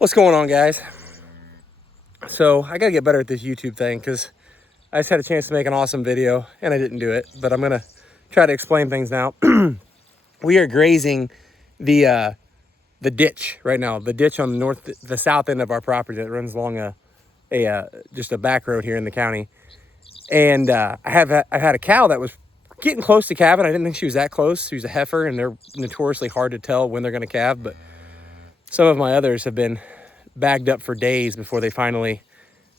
What's going on, guys? So I gotta get better at this YouTube thing because I just had a chance to make an awesome video and I didn't do it, but I'm gonna try to explain things now. We are grazing the ditch right now, the ditch on the south end of our property that runs along just a back road here in the county. And I've had a cow that was getting close to calving. I didn't think she was that close. She was a heifer, and they're notoriously hard to tell when they're gonna calve, but some of my others have been bagged up for days before they finally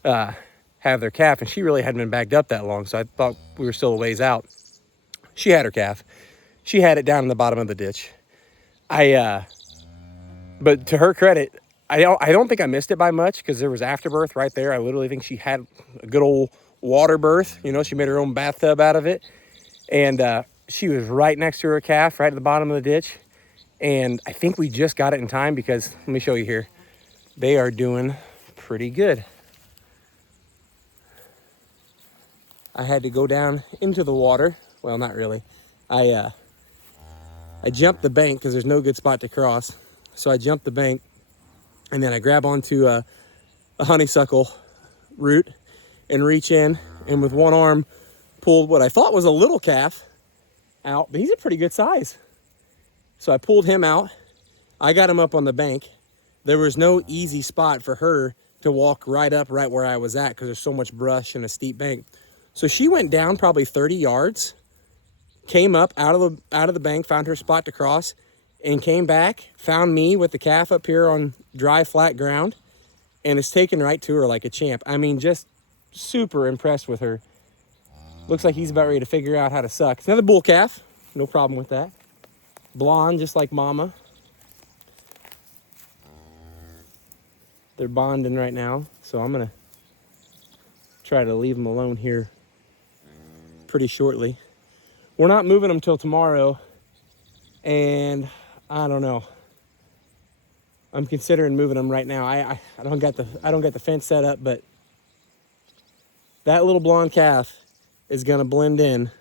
have their calf, and she really hadn't been bagged up that long, so I thought we were still a ways out. She had her calf. She had it down in the bottom of the ditch. But to her credit, I don't think I missed it by much because there was afterbirth right there. I literally think she had a good old water birth. You know, she made her own bathtub out of it, and she was right next to her calf, right at the bottom of the ditch. And I think we just got it in time because, let me show you here. They are doing pretty good. I had to go down into the water. Well, not really. I jumped the bank because there's no good spot to cross. So I jumped the bank and then I grab onto a honeysuckle root and reach in, and with one arm pulled what I thought was a little calf out, but he's a pretty good size. So I pulled him out. I got him up on the bank. There was no easy spot for her to walk right up right where I was at because there's so much brush and a steep bank. So she went down probably 30 yards, came up out of the bank, found her spot to cross, and came back, found me with the calf up here on dry, flat ground, and is taken right to her like a champ. I mean, just super impressed with her. Looks like he's about ready to figure out how to suck. It's another bull calf, no problem with that. Blonde, just like mama. They're bonding right now, so I'm gonna try to leave them alone here pretty shortly. We're not moving them till tomorrow, and I don't know. I'm considering moving them right now. I don't got the fence set up, but that little blonde calf is gonna blend in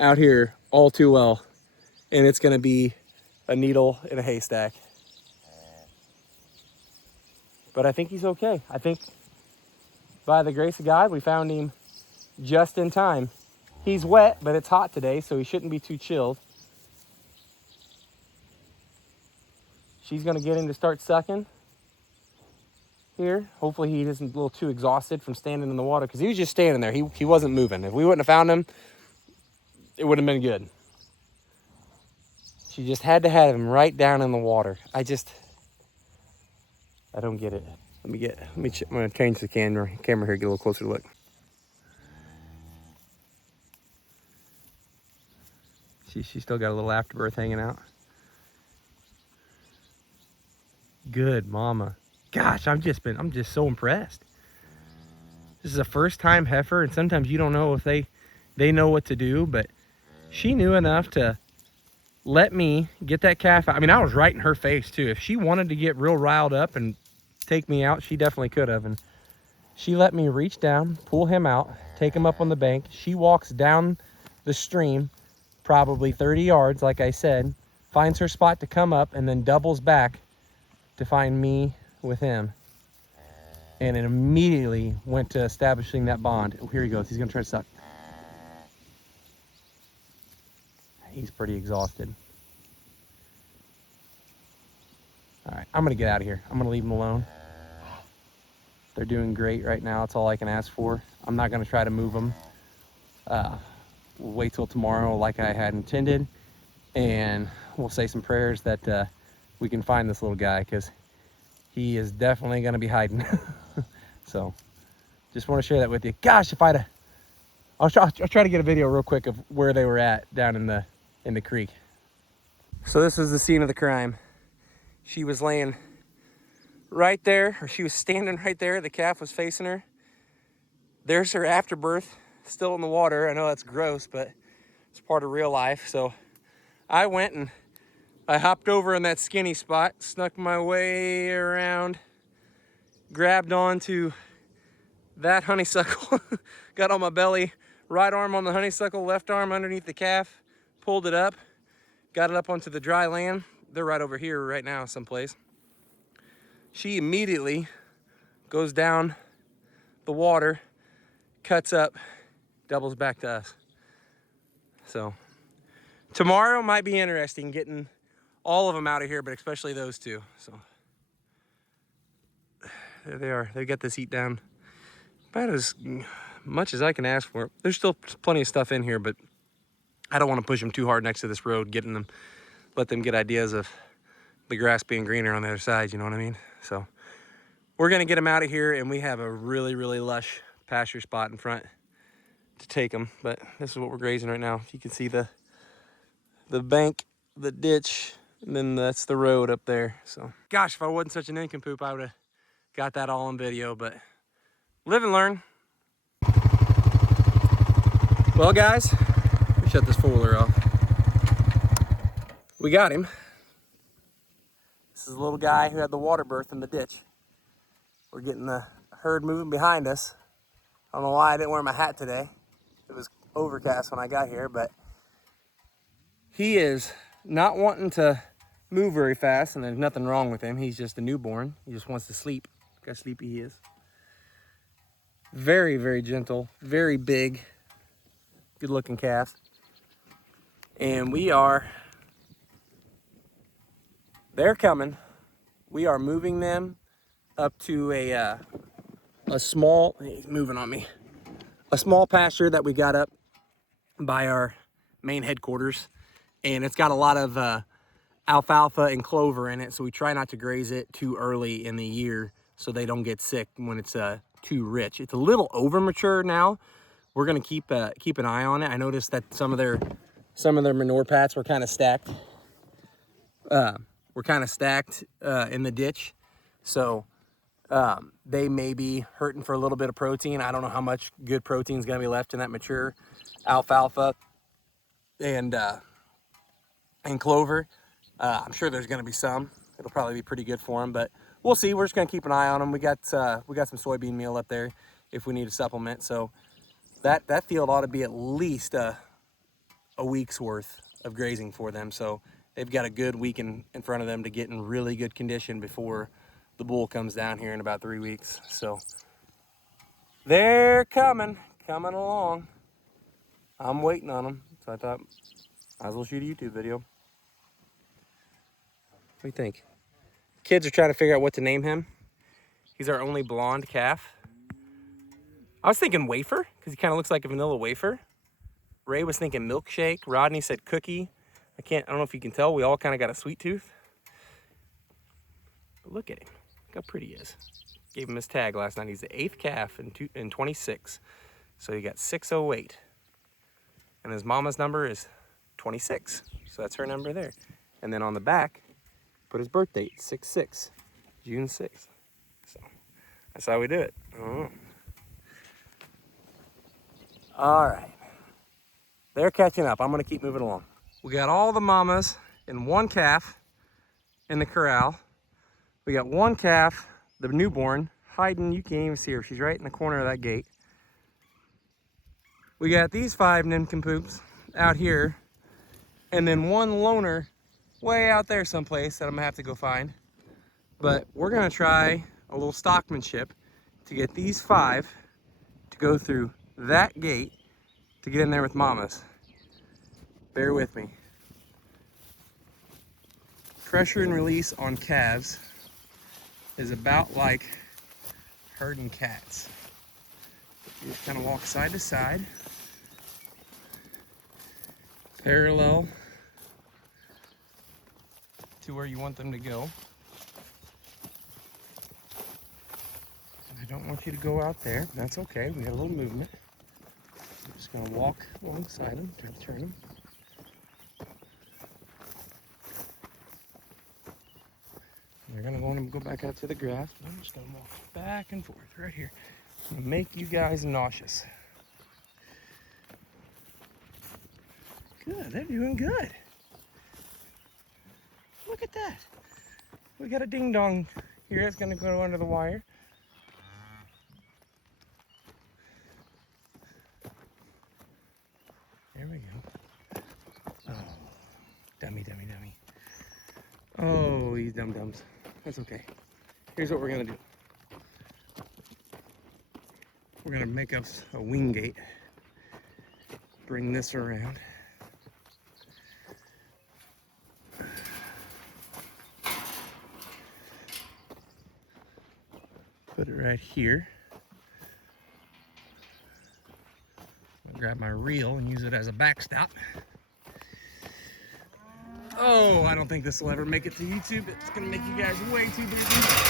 out here all too well, and it's gonna be a needle in a haystack. But I think he's okay. I think by the grace of God, we found him just in time. He's wet, but it's hot today, so he shouldn't be too chilled. She's gonna get him to start sucking here. Hopefully he isn't a little too exhausted from standing in the water, because he was just standing there. He wasn't moving. If we wouldn't have found him, it wouldn't have been good. She just had to have him right down in the water. I don't get it. I'm gonna change the camera here, get a little closer look. She still got a little afterbirth hanging out. Good mama. Gosh, I'm just so impressed. This is a first time heifer, and sometimes you don't know if they know what to do, but she knew enough to let me get that calf out. I mean, I was right in her face too. If she wanted to get real riled up and take me out, she definitely could have. And she let me reach down, pull him out, take him up on the bank. She walks down the stream probably 30 yards, like I said, finds her spot to come up, and then doubles back to find me with him. And it immediately went to establishing that bond. Oh, here he goes. He's gonna try to suck. He's pretty exhausted. All right, I'm gonna get out of here. I'm gonna leave them alone. They're doing great right now. That's all I can ask for. I'm not gonna try to move them. We'll wait till tomorrow like I had intended, and we'll say some prayers that we can find this little guy, because he is definitely gonna be hiding. So just want to share that with you. Gosh, I'll try to get a video real quick of where they were at down in the creek. So this is the scene of the crime. She was laying right there, or she was standing right there. The calf was facing her. There's her afterbirth still in the water. I know that's gross, but it's part of real life. So I went and I hopped over in that skinny spot, snuck my way around, grabbed onto that honeysuckle, got on my belly, right arm on the honeysuckle, left arm underneath the calf, pulled it up, got it up onto the dry land. They're right over here right now someplace. she immediately goes down the water, cuts up, doubles back to us. So tomorrow might be interesting getting all of them out of here, but especially those two. So there they are. They got this heat down about as much as I can ask for. There's still plenty of stuff in here, but I don't want to push them too hard next to this road, getting them, let them get ideas of the grass being greener on the other side, you know what I mean? So we're gonna get them out of here, and we have a really, really lush pasture spot in front to take them, but this is what we're grazing right now. You can see the bank, the ditch, and then that's the road up there. So gosh, if I wasn't such an nincompoop, I would have got that all on video, but live and learn. Well guys, let me shut this four-wheeler off. We got him. This is a little guy who had the water birth in the ditch. We're getting the herd moving behind us. I don't know why I didn't wear my hat today. It was overcast when I got here, but he is not wanting to move very fast, and there's nothing wrong with him. He's just a newborn. He just wants to sleep. Look how sleepy he is. Very, very gentle, very big, good looking calf. And they're coming. We are moving them up to a small, he's moving on me, a small pasture that we got up by our main headquarters. And it's got a lot of alfalfa and clover in it, so we try not to graze it too early in the year so they don't get sick when it's too rich. It's a little over mature now. We're gonna keep an eye on it. I noticed that some of their manure pats were kind of stacked. In the ditch, so they may be hurting for a little bit of protein. I don't know how much good protein is gonna be left in that mature alfalfa and clover. I'm sure there's gonna be some. It'll probably be pretty good for them, but we'll see. We're just gonna keep an eye on them. We got some soybean meal up there if we need a supplement. So that field ought to be at least a week's worth of grazing for them. So they've got a good week in front of them to get in really good condition before the bull comes down here in about 3 weeks. So they're coming along. I'm waiting on them. So I thought might as well shoot a YouTube video. What do you think? Kids are trying to figure out what to name him. He's our only blonde calf. I was thinking wafer, because he kind of looks like a vanilla wafer. Ray was thinking milkshake. Rodney said cookie. I don't know if you can tell, we all kind of got a sweet tooth. But look at him. Look how pretty he is. Gave him his tag last night. He's the 8th calf in 26. So he got 608. And his mama's number is 26. So that's her number there. And then on the back, put his birth date, 6/6, June 6th. So that's how we do it. All right. They're catching up. I'm gonna keep moving along. We got all the mamas and one calf in the corral. We got one calf, the newborn. Hayden, you can't even see her. She's right in the corner of that gate. We got these 5 nincompoops out here, and then one loner way out there someplace that I'm gonna have to go find. But we're gonna try a little stockmanship to get these 5 to go through that gate to get in there with mamas. Bear with me. Pressure and release on calves is about like herding cats. You just kind of walk side to side, parallel to where you want them to go. And I don't want you to go out there. That's okay. We got a little movement. I'm just going to walk alongside them, try to turn them. They're going to want to go back out to the grass. I'm just going to walk back and forth right here. I'm going to make you guys nauseous. Good. They're doing good. Look at that. We got a ding dong here. It's going to go under the wire. There we go. Oh, dummy. Oh, these dum-dums. That's okay. here's what we're gonna do. We're gonna make us a wing gate. Bring this around. Put it right here. I'll grab my reel and use it as a backstop. Oh, I don't think this will ever make it to YouTube. It's gonna make you guys way too busy.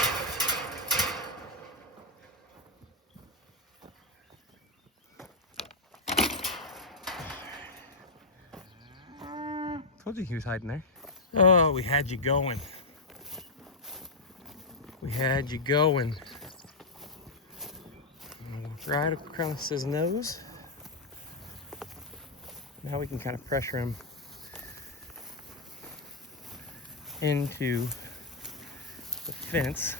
Told you he was hiding there. Oh, we had you going. We had you going. Right across his nose. Now we can kind of pressure him into the fence.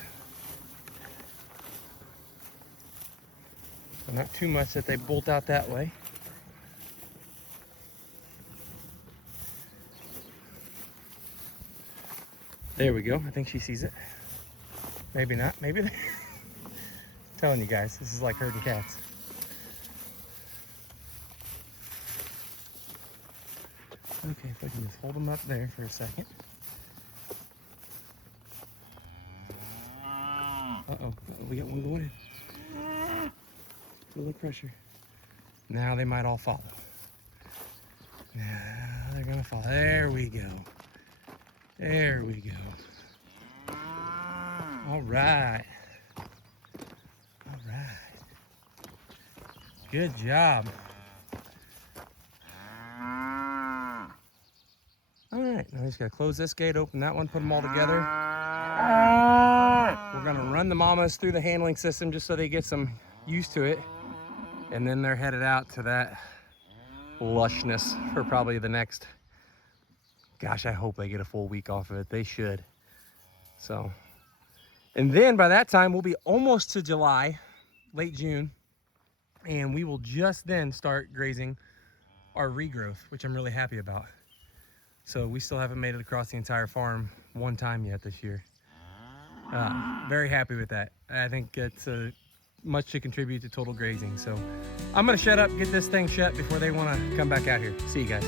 So not too much that they bolt out that way. There we go. I think she sees it. Maybe not. Maybe. I'm telling you guys, this is like herding cats. Okay, if I can just hold them up there for a second. Uh-oh, we got one going in. A little pressure. Now they might all follow. Now they're gonna follow. There we go. There we go. All right. All right. Good job. All right, now we just gotta close this gate, open that one, put them all together. We're gonna run the mamas through the handling system just so they get some used to it. And then they're headed out to that lushness for probably the next, gosh, I hope they get a full week off of it. They should. So, and then by that time, we'll be almost to July, late June, and we will just then start grazing our regrowth, which I'm really happy about. So we still haven't made it across the entire farm one time yet this year. Very happy with that. I think it's much to contribute to total grazing. So I'm gonna shut up, get this thing shut before they wanna come back out here. See you guys.